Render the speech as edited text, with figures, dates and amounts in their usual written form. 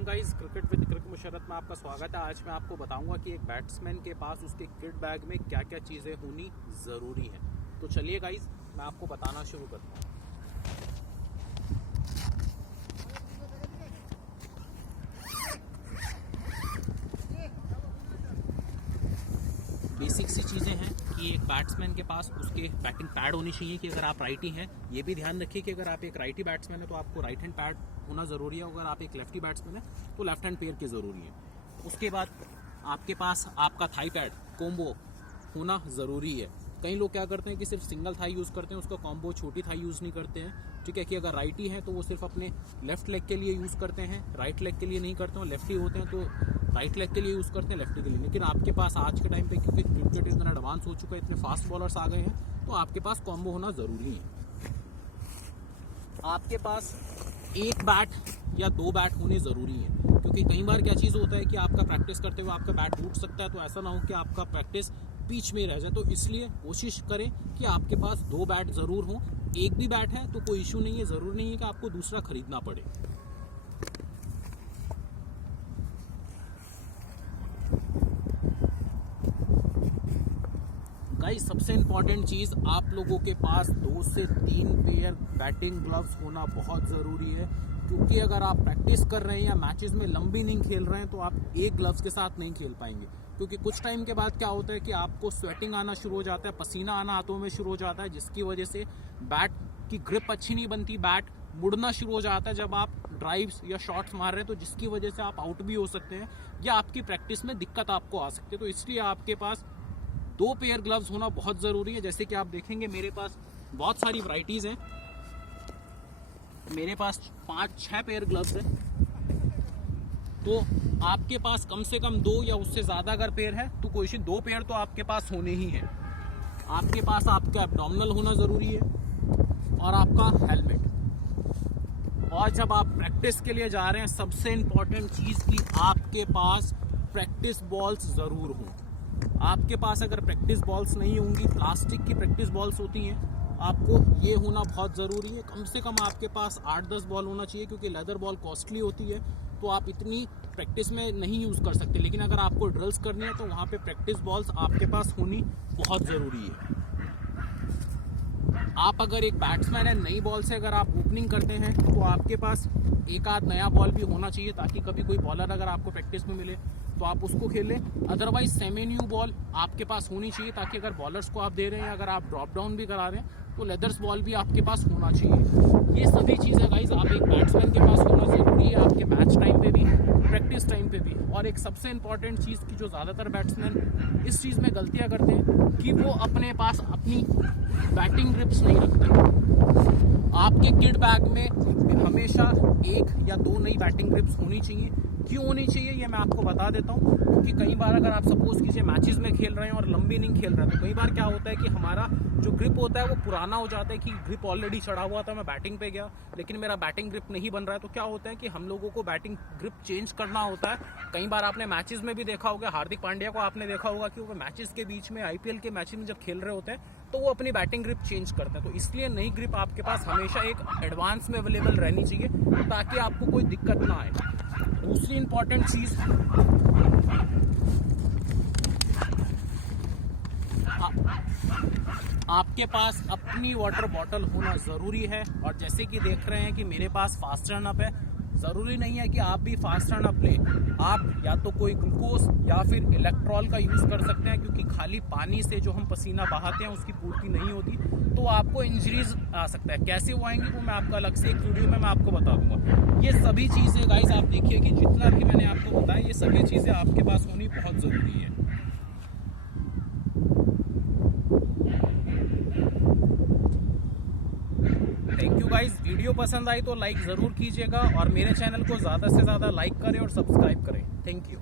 सलाम guys, cricket with क्रिक मुशर्रत में आपका स्वागत है। आज मैं आपको बताऊंगा कि एक बैट्समैन के पास उसके किट बैग में क्या क्या चीज़ें होनी ज़रूरी हैं। तो चलिए गाइस, मैं आपको बताना शुरू करता हूँ। बेसिक सी चीज़ें हैं कि एक बैट्समैन के पास उसके बैटिंग पैड होनी चाहिए कि अगर आप राइटी हैं, ये भी ध्यान रखिए कि अगर आप एक राइटी बैट्समैन है तो आपको राइट हैंड पैड होना ज़रूरी है। अगर आप एक लेफ्टी बैट्समैन है तो लेफ्ट हैंड पेयर की ज़रूरी है। उसके बाद आपके पास आपका थाई पैड कॉम्बो होना ज़रूरी है। कई लोग क्या करते हैं कि सिर्फ सिंगल थाई यूज़ करते हैं, उसका कॉम्बो छोटी थाई यूज़ नहीं करते हैं। ठीक है कि अगर राइटी हैं तो वो सिर्फ अपने लेफ्ट लेग के लिए यूज़ करते हैं, राइट लेग के लिए नहीं करते हैं। लेफ्टी होते हैं तो राइट लेग के लिए यूज़ करते हैं, लेफ्टी के लिए। लेकिन आपके पास आज के टाइम पे क्योंकि क्रिकेट इतना एडवांस हो चुका है, इतने फास्ट बॉलर्स आ गए हैं, तो आपके पास कॉम्बो होना ज़रूरी है। आपके पास एक बैट या दो बैट होने ज़रूरी है, क्योंकि कई बार क्या चीज़ होता है कि आपका प्रैक्टिस करते हुए आपका बैट टूट सकता है। तो ऐसा ना हो कि आपका प्रैक्टिस बीच में रह जाए। तो इसलिए कोशिश करें कि आपके पास दो बैट ज़रूर हों। एक भी बैट है तो कोई इशू नहीं है, ज़रूरी नहीं है कि आपको दूसरा खरीदना पड़े। गाइस, सबसे इम्पॉर्टेंट चीज़, आप लोगों के पास 2 से 3 पेयर बैटिंग ग्लव्स होना बहुत ज़रूरी है। क्योंकि अगर आप प्रैक्टिस कर रहे हैं या मैचेस में लंबी इनिंग खेल रहे हैं तो आप एक ग्लव्स के साथ नहीं खेल पाएंगे। क्योंकि कुछ टाइम के बाद क्या होता है कि आपको स्वेटिंग आना शुरू हो जाता है, पसीना आना हाथों में शुरू हो जाता है, जिसकी वजह से बैट की ग्रिप अच्छी नहीं बनती, बैट मुड़ना शुरू हो जाता है जब आप ड्राइव्स या शॉट्स मार रहे हैं। तो जिसकी वजह से आप आउट भी हो सकते हैं या आपकी प्रैक्टिस में दिक्कत आपको आ सकती है। तो इसलिए आपके पास 2 पेयर ग्लव्स होना बहुत ज़रूरी है। जैसे कि आप देखेंगे मेरे पास बहुत सारी वैरायटीज़ हैं, मेरे पास 5-6 पेयर ग्लव्स हैं। तो आपके पास कम से कम 2 या उससे ज़्यादा अगर पेयर है तो कोई 2 पेयर तो आपके पास होने ही हैं। आपके पास आपका एब्डोमिनल होना ज़रूरी है और आपका हेलमेट। और जब आप प्रैक्टिस के लिए जा रहे हैं, सबसे इम्पॉर्टेंट चीज़ कि आपके पास प्रैक्टिस बॉल्स ज़रूर हों। आपके पास अगर प्रैक्टिस बॉल्स नहीं होंगी, प्लास्टिक की प्रैक्टिस बॉल्स होती हैं, आपको ये होना बहुत ज़रूरी है। कम से कम आपके पास 8-10 बॉल होना चाहिए, क्योंकि लेदर बॉल कॉस्टली होती है तो आप इतनी प्रैक्टिस में नहीं यूज़ कर सकते। लेकिन अगर आपको ड्रिल्स करनी है तो वहाँ पे प्रैक्टिस बॉल्स आपके पास होनी बहुत ज़रूरी है। आप अगर एक बैट्समैन है, नई बॉल से अगर आप ओपनिंग करते हैं तो आपके पास एक आध नया बॉल भी होना चाहिए, ताकि कभी कोई बॉलर अगर आपको प्रैक्टिस में मिले तो आप उसको खेलें। अदरवाइज सेमी न्यू बॉल आपके पास होनी चाहिए, ताकि अगर बॉलर्स को आप दे रहे हैं, अगर आप ड्रॉप डाउन भी करा रहे हैं तो लेदर्स बॉल भी आपके पास होना चाहिए। ये सभी चीज़ें गाइज आप एक बैट्समैन के पास होना ज़रूरी है, आपके मैच टाइम पे भी, प्रैक्टिस टाइम पे भी। और एक सबसे इंपॉर्टेंट चीज़ की जो ज़्यादातर बैट्समैन इस चीज़ में गलतियाँ करते हैं कि वो अपने पास अपनी बैटिंग ग्रिप्स नहीं रखते। आपके किट बैग में हमेशा 1 या 2 नई बैटिंग ग्रिप्स होनी चाहिए। क्यों होनी चाहिए ये मैं आपको बता देता हूँ। क्योंकि कई बार अगर आप सपोज कीजिए मैचेस में खेल रहे हैं और लंबी इनिंग खेल रहे हैं, तो कई बार क्या होता है कि हमारा जो ग्रिप होता है वो पुराना हो जाता है, कि ग्रिप ऑलरेडी चढ़ा हुआ था, मैं बैटिंग पे गया लेकिन मेरा बैटिंग ग्रिप नहीं बन रहा है। तो क्या होता है कि हम लोगों को बैटिंग ग्रिप चेंज करना होता है। कई बार आपने मैचेस में भी देखा होगा, हार्दिक पांड्या को आपने देखा होगा कि वो मैचेस के बीच में, आईपीएल के मैचेस में जब खेल रहे होते हैं तो वो अपनी बैटिंग ग्रिप चेंज करते हैं। तो इसलिए नई ग्रिप आपके पास हमेशा एक एडवांस में अवेलेबल रहनी चाहिए, ताकि आपको कोई दिक्कत ना आए। दूसरी इंपॉर्टेंट चीज़, आपके पास अपनी वाटर बॉटल होना ज़रूरी है। और जैसे कि देख रहे हैं कि मेरे पास फास्ट रन अप है, ज़रूरी नहीं है कि आप भी फास्ट रन अप लें। आप या तो कोई ग्लूकोज या फिर इलेक्ट्रॉल का यूज़ कर सकते हैं, क्योंकि खाली पानी से जो हम पसीना बहाते हैं उसकी पूर्ति नहीं होती, तो आपको इंजरीज आ सकता है। कैसे वो आएंगी वो मैं आपको अलग से एक वीडियो में मैं आपको बता दूंगा। ये सभी चीज़ें गाइस आप देखिए कि जितना भी मैंने आपको बताया, ये सभी चीज़ें आपके पास होनी बहुत ज़रूरी है। थैंक यू गाइस, वीडियो पसंद आई तो लाइक ज़रूर कीजिएगा और मेरे चैनल को ज़्यादा से ज़्यादा लाइक करें और सब्सक्राइब करें। Thank you.